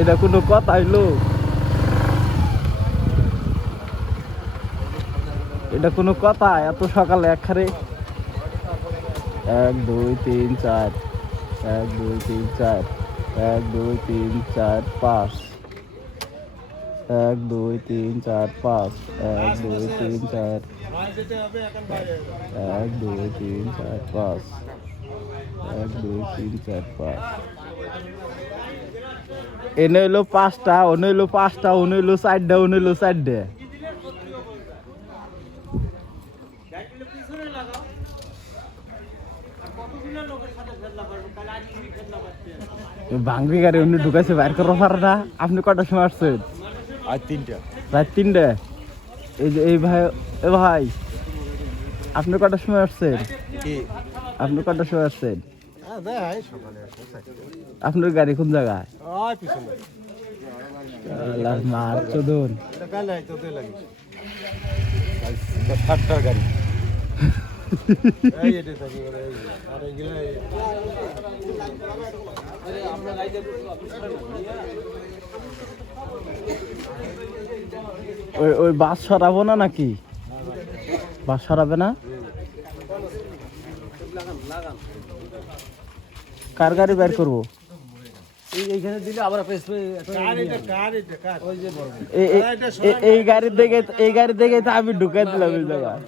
এটা কোনো কথা হইলো? এটা কোনো কথা? এত সকালে একখারে 1 2 3 4 1 2 3 4 1 2 3 4 5 1 2 3 4 5 1 2 3 4 1 2 3 4 5 1 2 3 4 5 এনে হইলো 5টা, ওনে হইলো 5টা, ওনে হইলো 4টা, ওনে হইলো 4টা। ভাঙ্গি গাড়ি অন্য ঢুকাইছে, বাইর করো পারে না। আপনি কটার সময় আসছেন? আজ 3টা। রাত 3টা? এই যে এই ভাই, এ ভাই আপনি কটার সময় আসছেন? আপনি কটার সময় আসছেন? আপনার গাড়ি কোন জায়গায়? মার চোদন গাড়ি ওই বাস সরাবো না নাকি? বাস সরাবে না? কার গাড়ি বের করবো? এইখানে দিলে আবার এই গাড়ি দেখে তো আমি ঢুকাই দিলাম এই জায়গায়।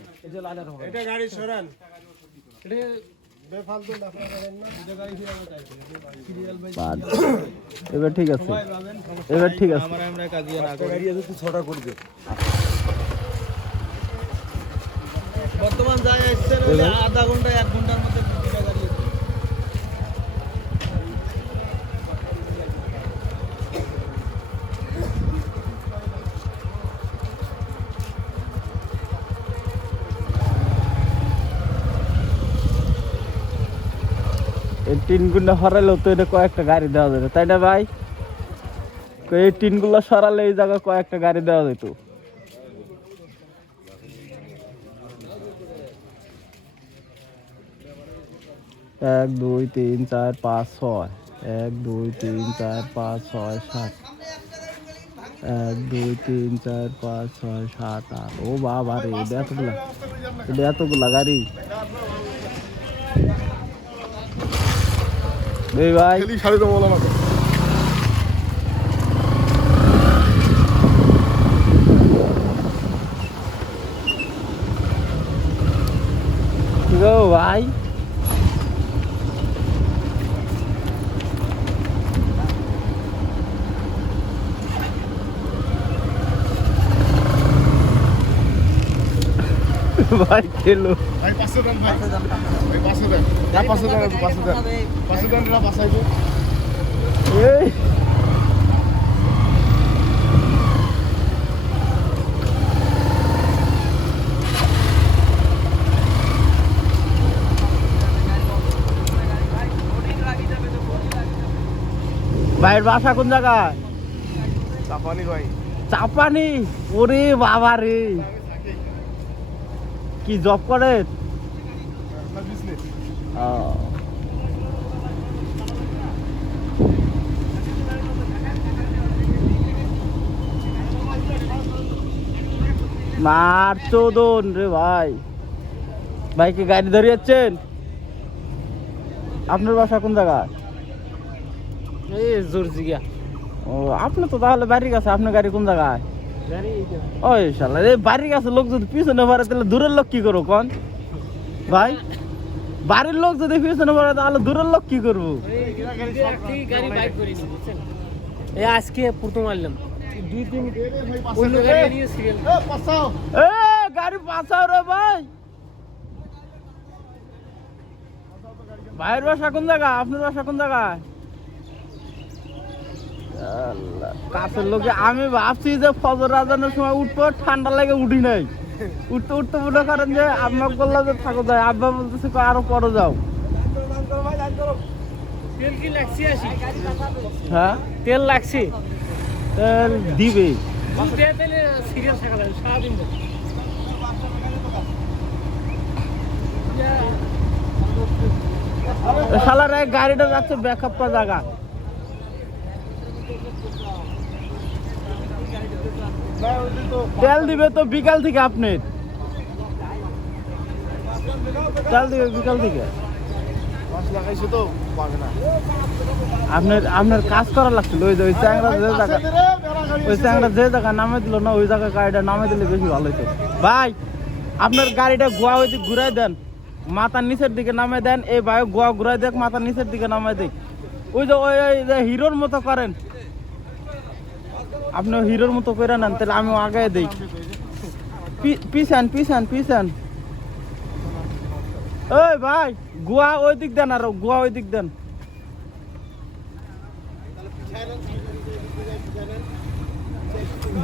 এবার ঠিক আছে, এবার ঠিক আছে। বর্তমান যায় আধা ঘন্টা 1 ঘন্টার মধ্যে এই টিনগুলো সরালেও তো এটা কয়েকটা গাড়ি দেওয়া যেত, তাই না ভাই? এই টিনগুলো সরালে এই জায়গায় কয়েকটা গাড়ি দেওয়া যেত। 1 2 3 4 5 6 1 2 3 4 5 6 7 1 2 3 4 5 6 7 8 ও বাবা রে এটা এতগুলা গাড়ি এই ভাই সাড়ে তো বলো আমাকে গো ভাই ভাই খেলো ভাই পাঁচশো দেন ভাই ভাই পাঁচশো দেন পাঁচশো দেন পাঁচশো দেন পাঁচশো দেন পাঁচাইবো এই ভাইয়ের বাসা কোন জায়গায়? চাপানি ভাই চাপানি। ওরে বাবা রে, কি জব করে? বিজনেস মার চোদন রে ভাই। ভাই কি গাড়ি ধরে যাচ্ছেন? আপনার বাসা কোন জায়গায়? এই জোরজিগা। ও আপনি তো তাহলে বাড়ির কাছে, আপনার গাড়ি কোন জায়গায়? ওই শালা এই বাড়ির কাছে লোক যদি পিছনে ভরে তাহলে দূরের লোক কি করবো কোন ভাই? বাড়ির লোক যদি পিছনে ভরে তাহলে দূরের লোক কি করবো? আজকে প্রথম আনলাম গাড়ি পাঁচাও রে ভাই। ভাইয়ের বাসা কোন জায়গা? আপনার বাসা কোন জায়গায়? কাছের লোকে আমি ভাবছি যে ফজর আজানের সময় উঠবো, ঠান্ডা লাগে উঠি নাই। উঠতে উঠতে মনে করেন যে আব্বা বললাম যে থাকো যায়, আব্বা বলতেছে আরো পরে যাও। তেল কি লাগছে? হ্যাঁ তেল লাগছে, তেল দিবে। সিরিয়াল থাকা যাবে সারাদিন। শালার এই গাড়িটা যাচ্ছে ব্যাকআপ জায়গা। তেল দিবে তো বিকাল থেকে, আপনার তেল দিবে বিকাল থেকে। লাগাইছে তো পাবে না। আপনার কাজ করা লাগছিল। ওই যে ওই চ্যাংরা যে জায়গা, ওই চ্যাংরা যে জায়গা নামে দিল না, ওই জায়গায় গাড়িটা নামে দিলে বেশি ভালো হতো। ভাই আপনার গাড়িটা গোয়া ওই দিক ঘুরাই দেন, মাথার নিচের দিকে নামে দেন। এই ভাই গোয়া ঘুরাই দেখ, মাথার নিচের দিকে নামে দেখ। ওই যে ওই যে হিরোর মতো করেন, আপনি হিরোর মতো করে নেন, তাহলে আমি আগে দিই। পিছান পিছান পিছান। ওই ভাই গোয়া ওই দিক দেন, আর গোয়া ওই দিক দেন।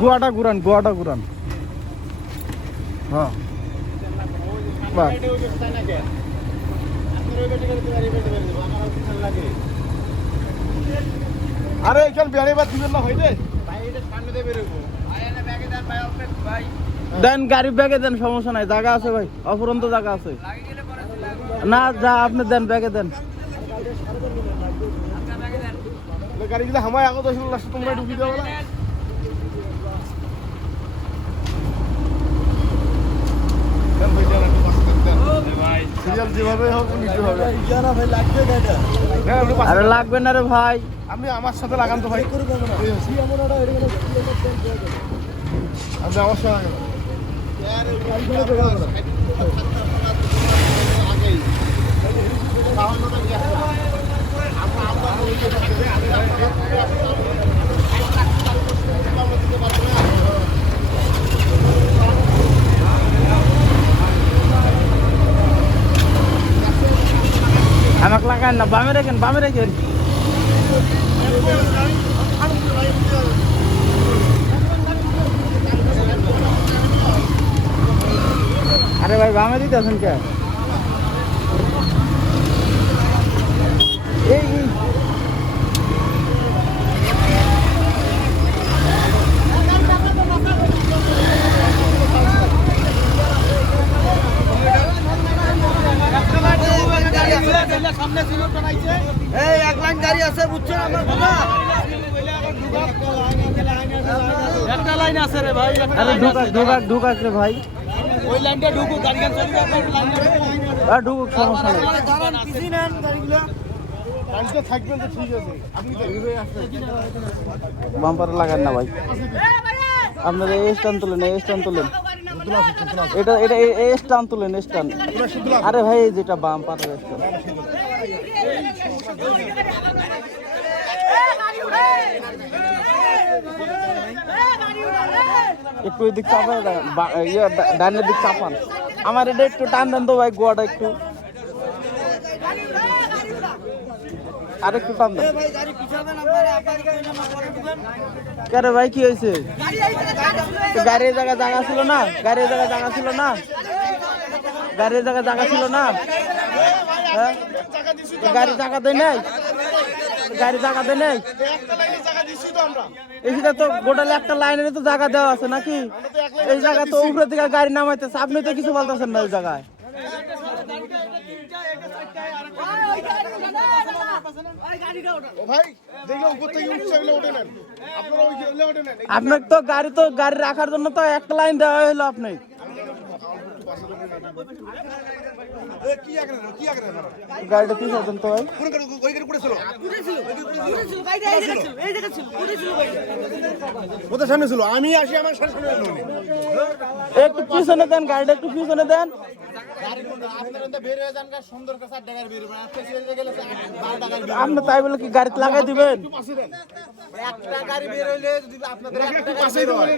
গোয়াটা ঘুরান, গোয়াটা ঘুরান। হ্যাঁ আরে এখান বেড়ে বা দিবেন না হইলে দেন, গাড়ি ব্যাগে দেন, সমস্যা নাই, জায়গা আছে ভাই, অফুরন্ত জায়গা আছে। না যা আপনি দেন, ব্যাগে দেন। গাড়িগুলো হামায় আগত আসলে লাস্টে তোমরা ঢুকি দেবো না। সিরিয়াল যেভাবে হোক নিতে হবে। আরে লাগবে না রে ভাই। আপনি আমার সাথে লাগান তো ভাই। আপনি আমার সাথে লাগান। আমাকে লাগান না, বামে রেখেন, বামে রেখেন। আরে ভাই বামে দিতে আছেন কে? এই সামনে ছিল বানাইছে এই এক লাইন গাড়ি আছে বুঝছেন আমার কথা একটা লাইন আছে রে ভাই আরে ঢুকাক রে ভাই ওই লাইনটা ঢুকু গাড়ি গান চলবে আপনার লাইনটা আর ঢুকুক সমস্যা নেই দাঁড়ান পিছি নেন গাড়িগুলো লাইনটা থাকবেন তো ঠিক আছে আপনি তো এইভাবে আসছেন বাম্পারে লাগান না ভাই আপনারা এই স্ট্যান্ড তুলেন এটা এই স্ট্যান্ড তুলেন স্ট্যান্ড আরে ভাই এই যেটা বাম্পারের স্ট্যান্ড একটু ওই দিক চাপান ডানের দিক চাপান আমার এটা একটু টান দেন তো ভাই গোয়াটা একটু আর একটু টান দেন কেরে ভাই কি হয়েছে গাড়ির জায়গা ছিল না গাড়ির জায়গা ছিল না হ্যাঁ গাড়ি জায়গা দেয় নাই এখানে তো গোটালে একটা লাইনের তো জায়গা দেওয়া আছে নাকি এই জায়গা তো উপরে থেকে গাড়ি নামাইতেছে আপনি তো কিছু বলতেছেন না ওই জায়গায় ও ভাই দেখলে উপর থেকে উঠছে এগুলো ওঠে নেন আপনারা ওই যে ওঠে নেন আপনার তো গাড়ি রাখার জন্য তো একটা লাইন দেওয়া হলো আপনি গাড়িটা কি করতেন তো ভাই ওদের সামনে ছিল আমি আসি আমার সামনে একটু পিছনে দেন গাড়িটা একটু পিছনে দেন আপনি তাই বলে কি গাড়িতে লাগাই দিবেন একটা গাড়ি বের হইলে যদি আপনাদের একটা গাড়ি বের হয়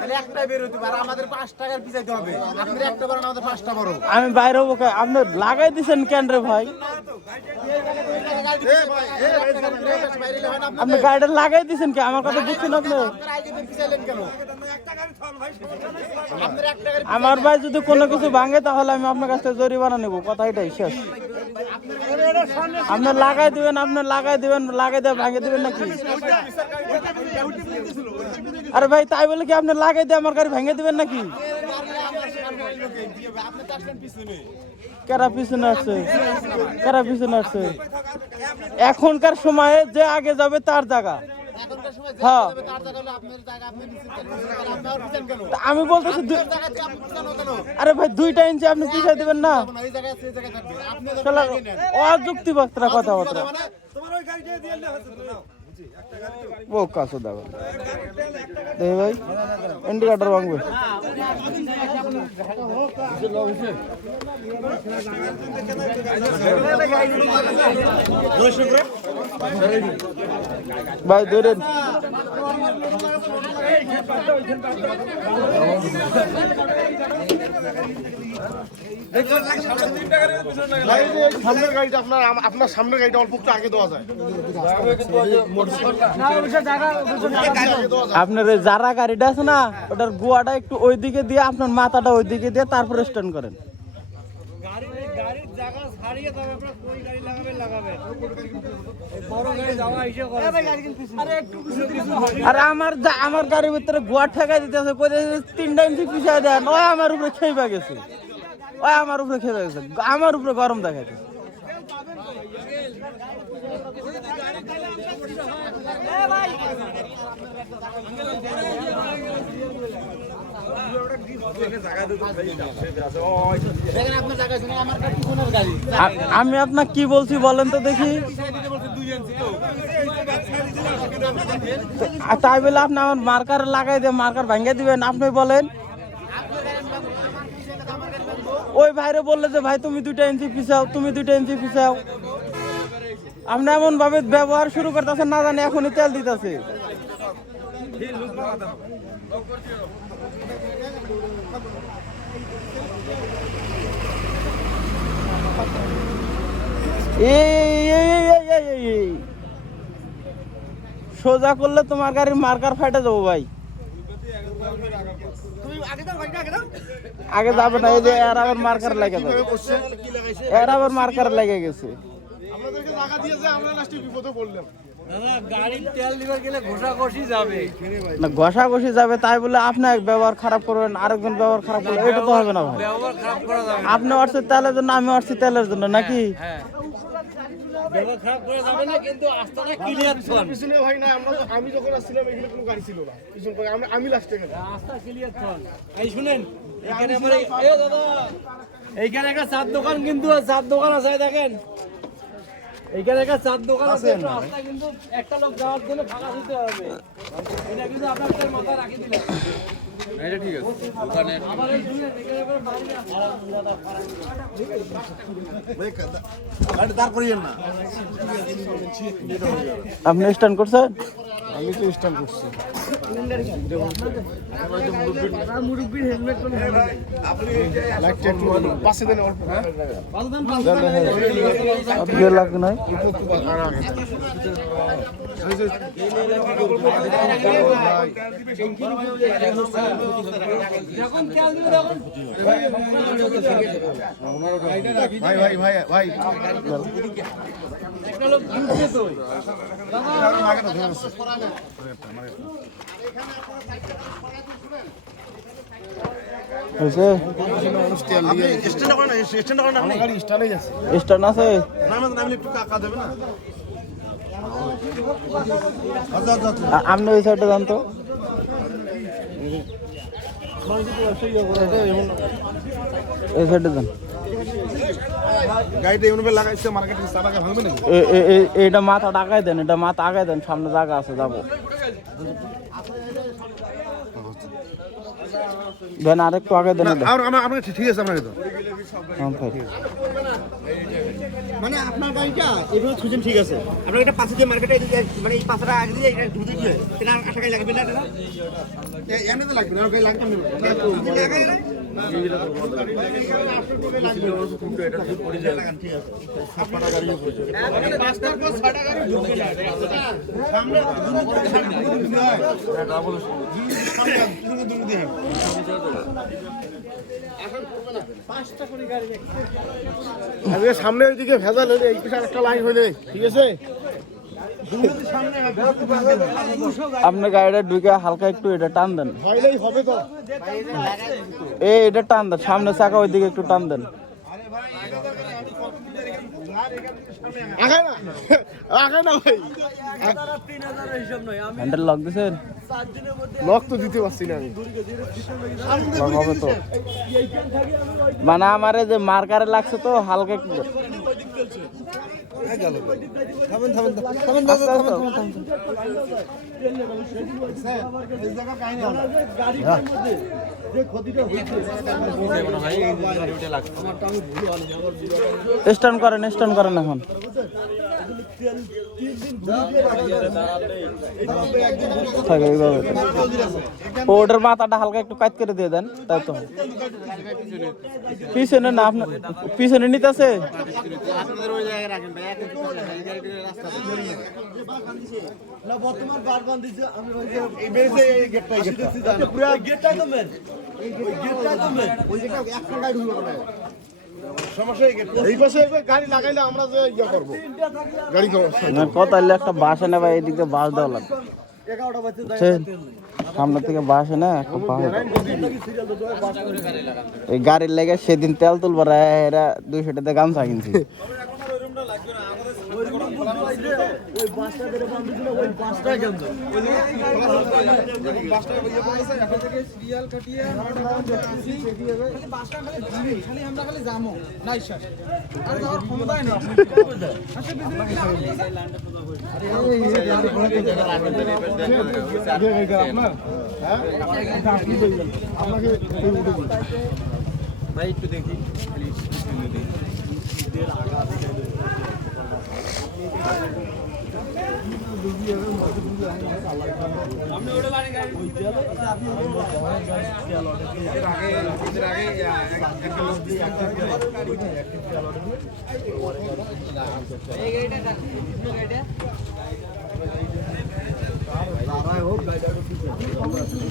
তাহলে একটাই বের হইতে পারে আমাদের 5 টাকার পিছাইতে হবে আপনাদের একটা বড় আমাদের 5টা বড় আমি বাইরে হবো আপনি লাগাই দিছেন কেন রে ভাই আপনি গাড়িটা লাগাই দিছেন কি আমার কথা বুঝছেন আপনি আমার ভাই যদি কোনো কিছু ভাঙে তাহলে আমি আপনার কাছ থেকে জরিমানা নেব কথা এটাই শেষ আপনি লাগাই দিবেন লাগাই দিয়ে ভাঙে দিবেন নাকি আরে ভাই তাই বলে কি আপনি লাগাই দিয়ে আমার গাড়ি ভেঙে দিবেন নাকি কারা পিছনে আসছে এখনকার সময়ে যে আগে যাবে তার জায়গা হ্যাঁ আমি বলতেছি আরে ভাই 2টা ইঞ্চি আপনি পিছিয়ে দিবেন না অযুক্তি বক্তরা কথাবার্তা ও কাছে দেখো দেখি ভাই ইন্ডিকেটর ভাঙবে ভাই ধরেন সামনের গাড়িটা আপনার সামনের গাড়িটা অল্প একটু আগে দেওয়া যায় আপনার যারা গাড়িটা আছে না ওটার গোয়াটা একটু ওইদিকে দিয়ে আপনার মাথাটা ওইদিকে দিয়ে তারপরে স্ট্যান্ড করেন আর আমার গাড়ির ভিতরে গোয়া ঠেকাই দিতেছে 3টা ইঞ্চি পিছিয়ে দেন ওই আমার উপরে খেয়ে গেছে আমার উপরে গরম দেখাচ্ছে আমি আপনাকে কি বলছি বলেন তো দেখি তাই বলে আপনি আমার মার্কার লাগাই দিয়ে মার্কার ভেঙে দিবেন আপনি বলেন ওই ভাইরে বললে যে ভাই তুমি 2টা ইঞ্চি পিছাও আপনি এমন ভাবে ব্যবহার শুরু করতেছেন না জানি এখনই তেল দিতেছে সোজা করলে তোমার গাড়ির মার্কার ফাটে যাবো ভাই আগে যাবে না এই যে এর আবার মার্কার লেগে যাবে এর আবার মার্কার লেগে গেছে আপনাদেরকে টাকা দিয়েছে আমরা লাস্টে বিপদে পড়লাম গাড়ির তেল দিবার গেলে ঘষাঘষি যাবে না ঘষাঘষি যাবে তাই বলে আপনি এক ব্যবহার খারাপ করবেন আরেকজন ব্যবহার খারাপ করবেন এটা তো হবে না ভাই ব্যবহার খারাপ করা যাবে আপনি আসছে তেলের জন্য আমি আসছি তেলের জন্য নাকি পিছনে ভাই না আমি যখন আসছিলাম এখানে কোনো গাড়ি ছিল না পিছন করে আমি লাস্টে গেলাম শুনেন এখানে আমার দাদা এইখানে একটা চার দোকান কিন্তু চার দোকান আছে দেখেন এইখানে একটা চার দোকান আছে রাস্তা কিন্তু একটা লোক যাওয়ার জন্য ফাঁকা দিতে হবে এটা কিন্তু আপনাদের মাথা রাখি দিলেন এটা ঠিক আছে দোকানে আবার এই দুই এখানে করে বাইরে আপনি স্ট্যান্ড করছেন? আমি তো স্ট্যান্ড করছি পাশে দেন অল্প আপনি লাগবে নয় যখন খেয়াল দিবে তখন ভাই ভাই ভাই ভাই একটা লোক ঢুকছে তো হয়েছে? স্ট্যান্ড আছে? আপনি ওই সাইডে যান তো। এই সাইডে যান। গাড়িটা এমন লাগাইছে মার্কেটে চালাকে ভাঙবে নাকি এইটা মাথা আগায় দেন, এটা মাথা আগায় দেন, সামনে জায়গা আছে যাবো। দেন আরেকটু আগে দেন। আমরা ঠিক আছে আপনাকে তো মানে আপনার গাড়িটা এভাবে খুঁজেন ঠিক আছে আপনার এটা পাশে যে মার্কেটে মানে এই পাশটা আগে দিয়ে এটা ঢুকে গিয়ে তেনা 8 টাকা লাগবে না এটা এমনি তো লাগবে না ওকে লাগবে না সামনে ওইদিকে ভেজাল হলে এই পিছনে একটা লাইন হলে ঠিক আছে আপনার গাড়িটা ঢুকে হালকা একটু এটা টান দেন। হইলেই হবে তো এটা টান দেন, সামনে চাকা ওইদিকে একটু টান দেন। আগে না আগে না ভাই হ্যান্ডেল লক দিছেন? লক তো দিতে পারছি না আমি লক হবে তো, মানে আমার যে মার্কারে লাগছে তো হালকা একটু। স্ট্যান্ড করেন, স্ট্যান্ড করেন এখন। ওটার মাথাটা হালকা একটু কাট করে দিয়ে দেন, তাই তো। পিছনে না আপনার পিছনে নিতেছে আপনাদের ওই জায়গায় রাখেন ভাই না বর্তমান বার বান দিছে আমি এই বেসে এই গেটটা পুরো গেটটাই তো মেন এই গেটটাই তো মেন ওই গেটটা এক ঘন্টায় ঢুকবে না সমস্যা এই পাশে গাড়ি লাগাইলে আমরা যে ইয়া করব গাড়ি কত আইলে একটা বাস এনে ভাই, এদিকে বাস দেওয়া লাগবে। 11টা বাজে সামনে থেকে বাস এনে একটা বাস, এই গাড়ির লেগে সেদিন তেল তুলবার এরা 200 টাকা গামছা কিনছি। ওই বাসটা ধরে বাঁধিছিল ওই বাসটাই কেন বাসটা ইয়ে পড়েছে এখন থেকে সিরিয়াল কাটিয়ে বাসটা খালি আমরা খালি যামো নাই স্যার আর যাওয়ার ক্ষমতাই না ভাই একটু দেখি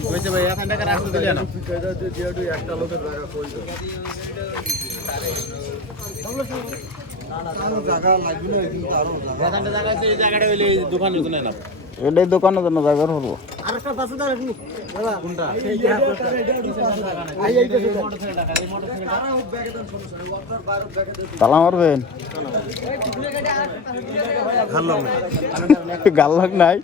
হয়েছে ভাই এখান থেকে রাস্তা দিলে না একটা লোকের জায়গা কই জায়গা লাগবে না কিন্তু আরো এখানটা জায়গা আছে এই জায়গাটা হইলে দোকানের জন্য না এটাই দোকানের জন্য জায়গা হবো। তালা মারবেন গাল লাগ নাই